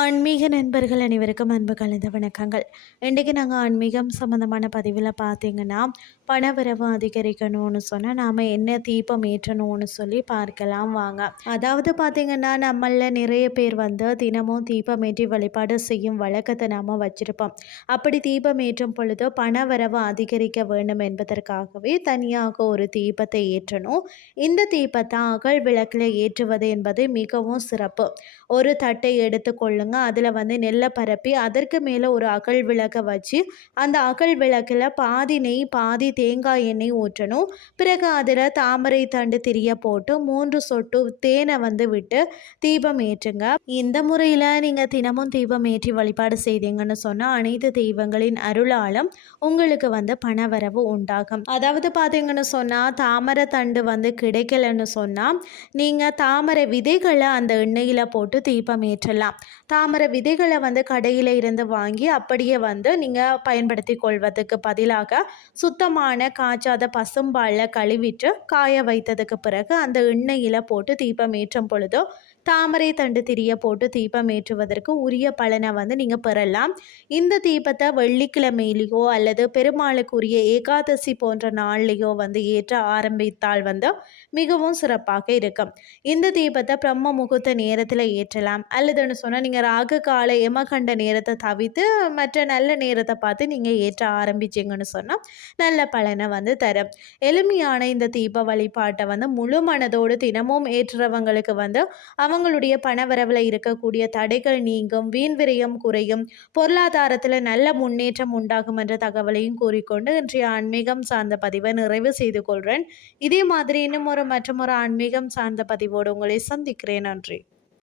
ஆன்மீக நண்பர்கள் அனைவருக்கும் அன்பு கலந்த வணக்கங்கள். இன்றைக்கி நாங்கள் ஆன்மீகம் சம்மந்தமான பதிவில் பார்த்தீங்கன்னா பணவரவு அதிகரிக்கணும்னு சொன்னால் நாம் என்ன தீபம் ஏற்றணும்னு சொல்லி பார்க்கலாம் வாங்க. அதாவது பார்த்திங்கன்னா நம்மளில் நிறைய பேர் வந்து தினமும் தீபம் ஏற்றி வழிபாடு செய்யும் வழக்கத்தை நாம் வச்சுருப்போம். அப்படி தீபம் ஏற்றும் பொழுது பணவரவு அதிகரிக்க வேண்டும் என்பதற்காகவே தனியாக ஒரு தீபத்தை ஏற்றணும். இந்த தீபத்தை அகல் விளக்கில் ஏற்றுவது என்பது மிகவும் சிறப்பு. ஒரு தட்டை எடுத்துக்கொள்ள கொள்ளுங்க அதில் வந்து நெல்லை பரப்பி அதற்கு மேலே ஒரு அகல் விளக்கை வச்சு அந்த அகல் விளக்கில் பாதி நெய் பாதி தேங்காய் எண்ணெய் ஊற்றணும். பிறகு அதில் தாமரை தண்டு திரிய போட்டு மூன்று சொட்டு தேனை வந்து விட்டு தீபம் ஏற்றுங்க. இந்த முறையில் நீங்கள் தினமும் தீபம் ஏற்றி வழிபாடு செய்தீங்கன்னு சொன்னால் அனைத்து தெய்வங்களின் அருளாலும் உங்களுக்கு வந்து பணவரவு உண்டாகும். அதாவது பார்த்தீங்கன்னு சொன்னால் தாமரை தண்டு வந்து கிடைக்கலன்னு சொன்னால் நீங்கள் தாமரை விதைகளை அந்த எண்ணெயில் போட்டு தீபம் ஏற்றலாம். தாமரை விதைகளை வந்து கடையில் இருந்து வாங்கி அப்படியே வந்து நீங்கள் பயன்படுத்தி கொள்வதற்கு பதிலாக சுத்தமான காய்ச்சாத பசும்பாலில் கழுவிட்டு காய வைத்ததுக்கு பிறகு அந்த எண்ணெயில் போட்டு தீபம் ஏற்றும் பொழுதோ தாமரை தண்டு திரிய போட்டு தீபம் ஏற்றுவதற்கு உரிய பலனை வந்து நீங்கள் பெறலாம். இந்த தீபத்தை வெள்ளிக்கிழமையிலேயோ அல்லது பெருமாளுக்குரிய ஏகாதசி போன்ற நாள்லேயோ வந்து ஏற்ற ஆரம்பித்தால் வந்து மிகவும் சிறப்பாக இருக்கும். இந்த தீபத்தை பிரம்ம முகூர்த்த நேரத்தில் ஏற்றலாம். அல்லதுன்னு சொன்னால் நீங்கள் ராகு கால யமகண்ட நேரத்தை தவிர்த்து மற்ற நல்ல நேரத்தை பார்த்து நீங்கள் ஏற்ற ஆரம்பிச்சிங்கன்னு சொன்னால் நல்ல பலனை வந்து தரும். எளிமையான இந்த தீப வழிபாட்டை வந்து முழு மனதோடு தினமும் ஏற்றுறவங்களுக்கு வந்து அவங்களுடைய பணவரவில் இருக்கக்கூடிய தடைகள் நீங்கும் வீண் விரயம் குறையும் பொருளாதாரத்தில் நல்ல முன்னேற்றம் உண்டாகும் என்ற தகவலையும் கூறிக்கொண்டு இன்றைய ஆன்மீகம் சார்ந்த பதிவை நிறைவு செய்து கொள்கிறேன் இதே மாதிரி இன்னும் ஒரு மற்றும் ஒரு ஆன்மீகம் சார்ந்த பதிவோடு உங்களை சந்திக்கிறேன். நன்றி.